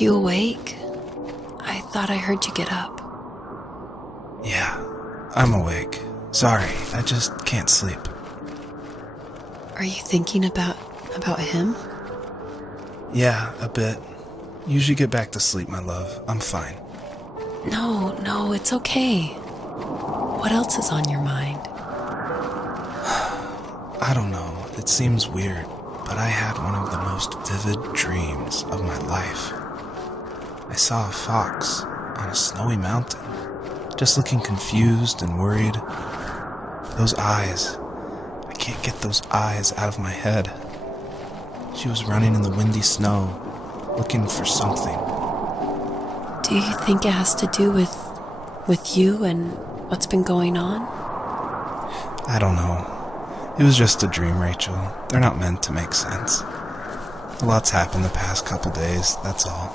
you awake? I thought I heard you get up. Yeah, I'm awake. Sorry, I just can't sleep. Are you thinking about him? Yeah, a bit. Usually get back to sleep, my love. I'm fine. No, it's okay. What else is on your mind? I don't know. It seems weird, but I had one of the most vivid dreams of my life. I saw a fox on a snowy mountain, just looking confused and worried. Those eyes. I can't get those eyes out of my head. She was running in the windy snow, looking for something. Do you think it has to do with you and what's been going on? I don't know. It was just a dream, Rachel. They're not meant to make sense. A lot's happened the past couple days, that's all.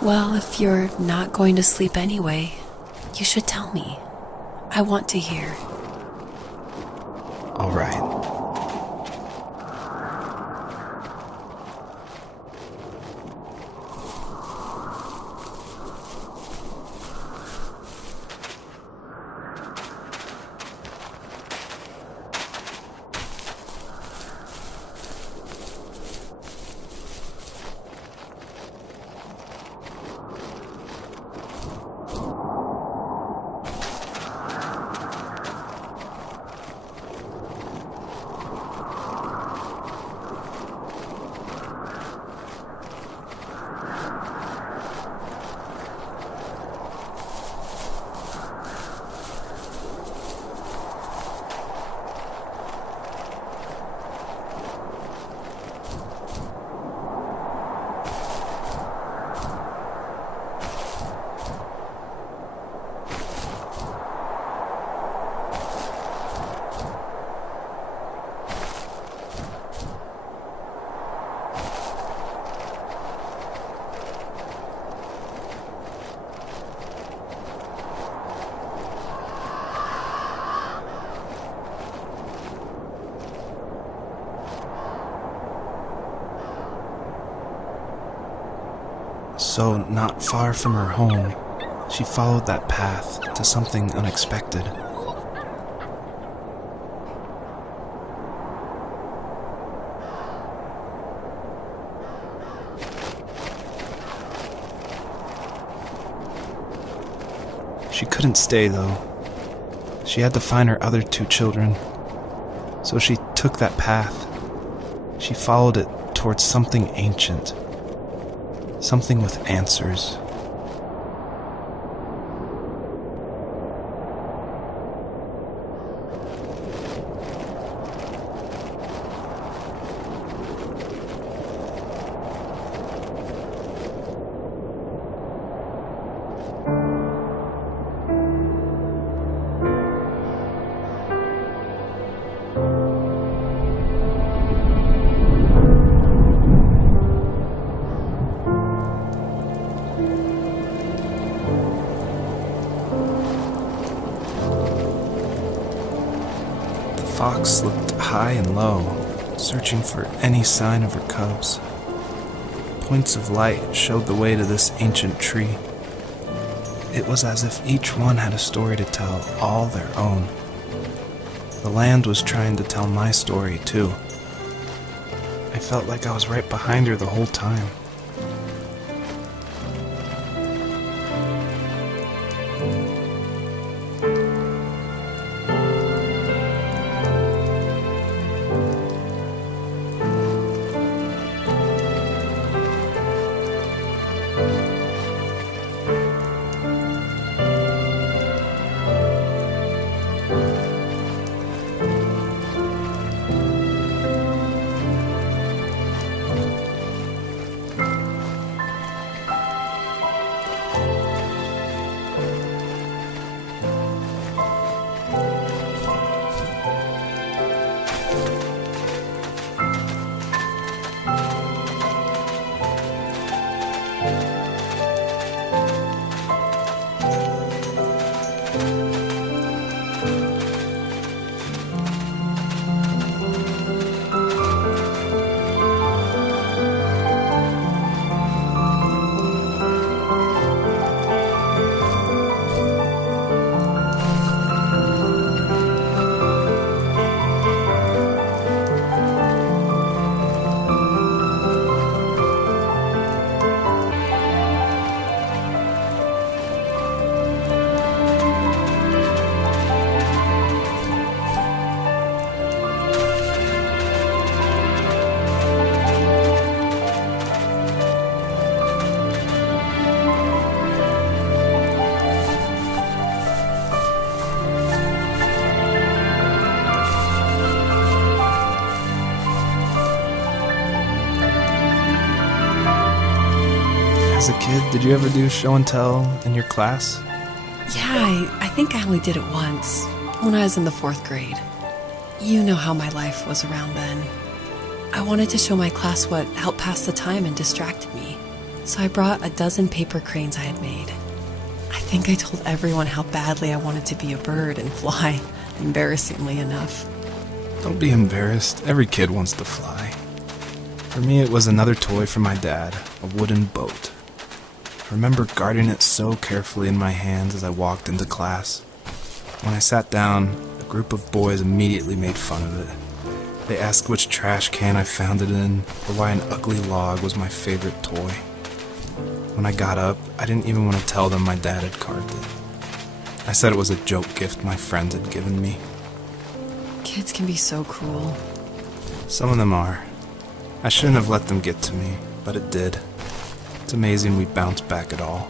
Well, if you're not going to sleep anyway, you should tell me. I want to hear. All right. So, not far from her home, she followed that path to something unexpected. She couldn't stay, though. She had to find her other 2 children. So she took that path. She followed it towards something ancient. Something with answers. The fox looked high and low, searching for any sign of her cubs. Points of light showed the way to this ancient tree. It was as if each one had a story to tell, all their own. The land was trying to tell my story, too. I felt like I was right behind her the whole time. As a kid, did you ever do show and tell in your class? Yeah, I think I only did it once, when I was in the 4th grade. You know how my life was around then. I wanted to show my class what helped pass the time and distracted me, so I brought a dozen paper cranes I had made. I think I told everyone how badly I wanted to be a bird and fly, embarrassingly enough. Don't be embarrassed. Every kid wants to fly. For me, it was another toy from my dad, a wooden boat. I remember guarding it so carefully in my hands as I walked into class. When I sat down, a group of boys immediately made fun of it. They asked which trash can I found it in, or why an ugly log was my favorite toy. When I got up, I didn't even want to tell them my dad had carved it. I said it was a joke gift my friends had given me. Kids can be so cruel. Some of them are. I shouldn't have let them get to me, but it did. It's amazing we bounced back at all.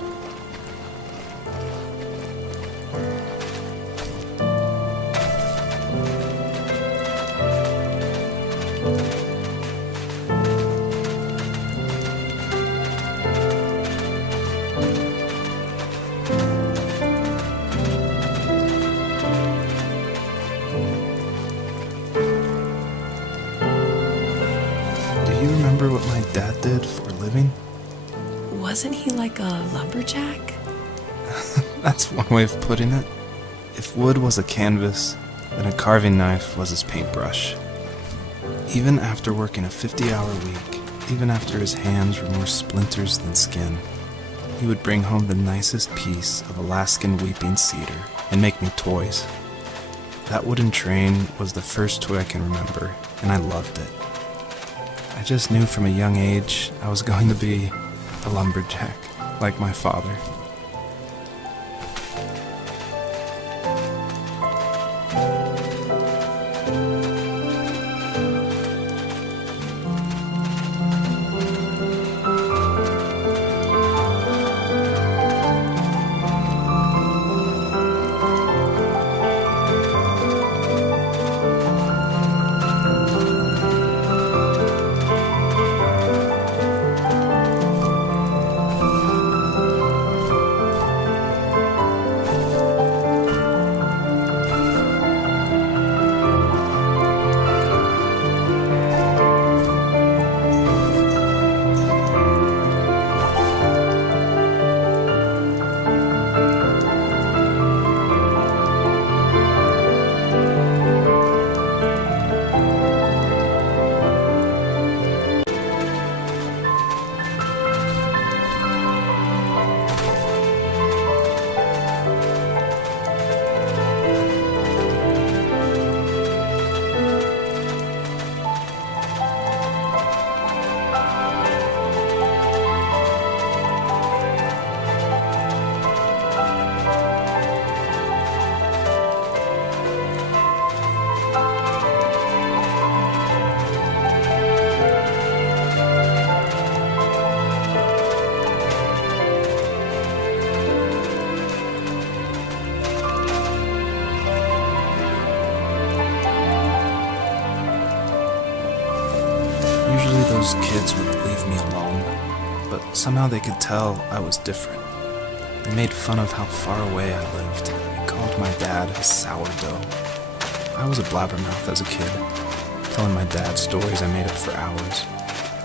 Do you remember what my dad did for a living? Wasn't he like a lumberjack? That's one way of putting it. If wood was a canvas, then a carving knife was his paintbrush. Even after working a 50-hour week, even after his hands were more splinters than skin, he would bring home the nicest piece of Alaskan weeping cedar and make me toys. That wooden train was the first toy I can remember, and I loved it. I just knew from a young age I was going to be a lumberjack, like my father. Usually those kids would leave me alone, but somehow they could tell I was different. They made fun of how far away I lived and called my dad a sourdough. I was a blabbermouth as a kid, telling my dad stories I made up for hours.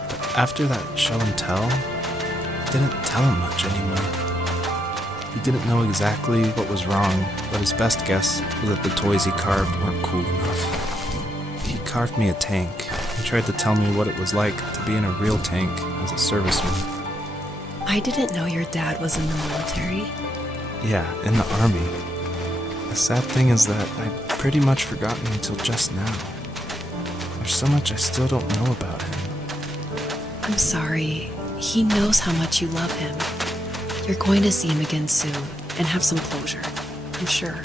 But after that show and tell, I didn't tell him much anymore. He didn't know exactly what was wrong, but his best guess was that the toys he carved weren't cool enough. He carved me a tank. He tried to tell me what it was like to be in a real tank as a serviceman. I didn't know your dad was in the military. Yeah, in the army. The sad thing is that I'd pretty much forgotten until just now. There's so much I still don't know about him. I'm sorry. He knows how much you love him. You're going to see him again soon and have some closure, I'm sure.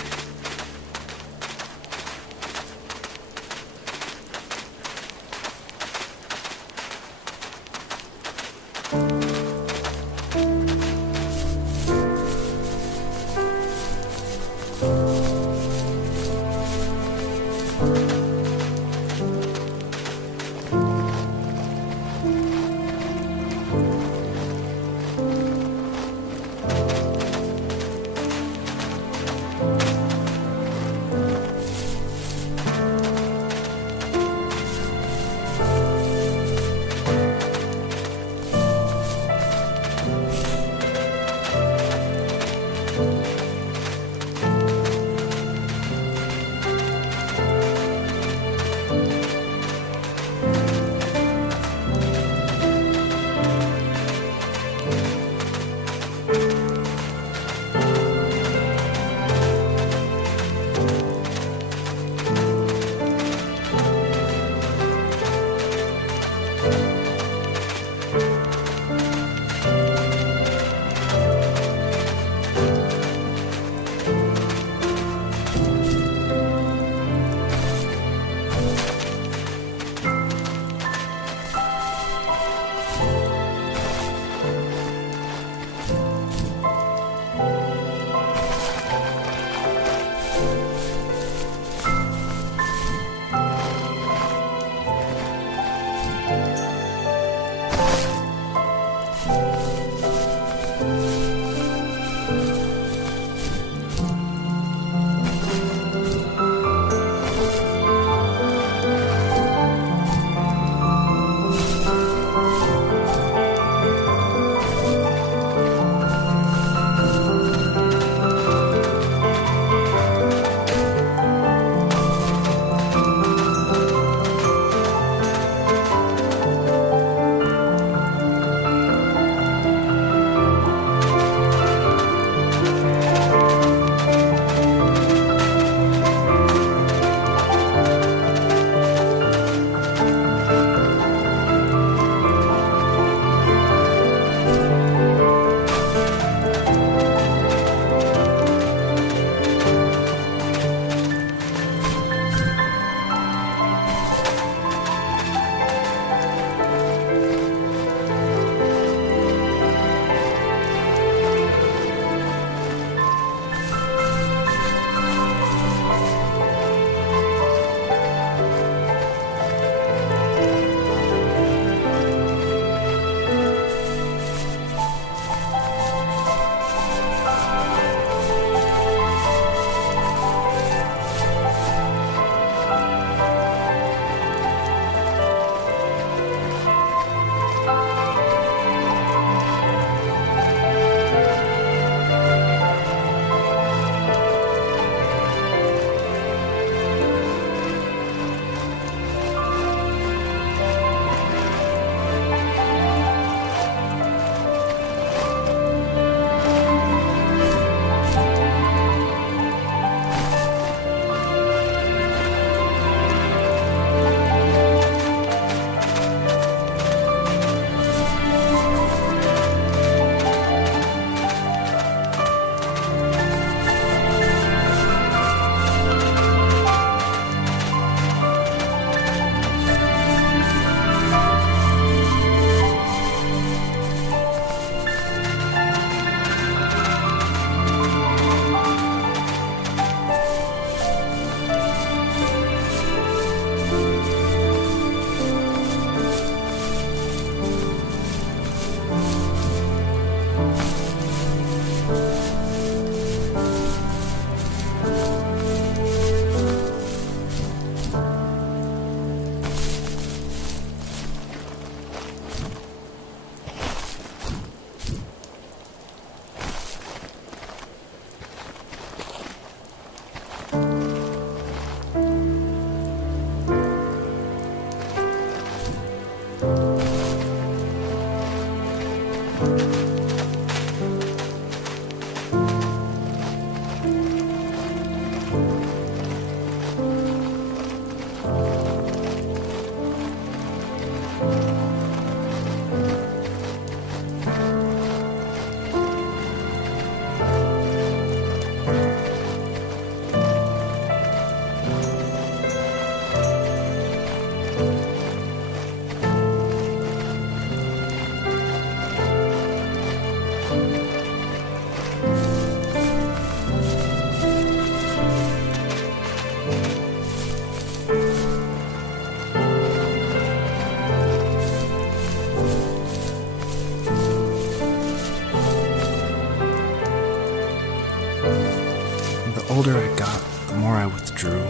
The older I got, the more I withdrew.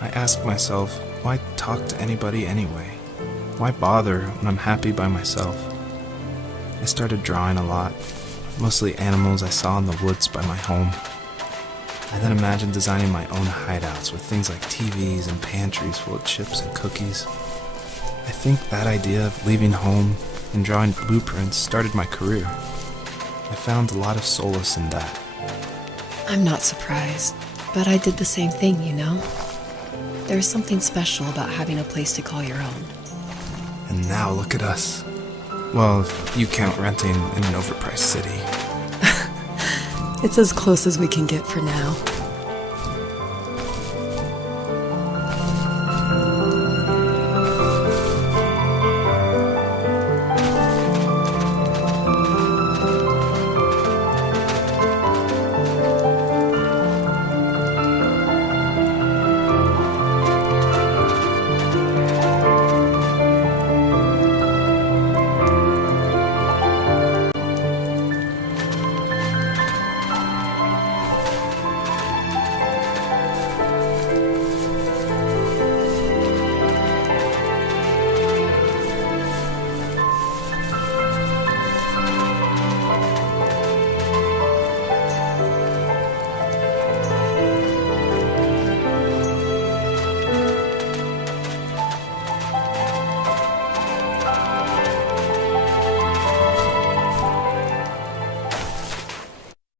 I asked myself, why talk to anybody anyway? Why bother when I'm happy by myself? I started drawing a lot, mostly animals I saw in the woods by my home. I then imagined designing my own hideouts with things like TVs and pantries full of chips and cookies. I think that idea of leaving home and drawing blueprints started my career. I found a lot of solace in that. I'm not surprised, but I did the same thing, you know? There's something special about having a place to call your own. And now look at us. Well, if you count renting in an overpriced city. It's as close as we can get for now.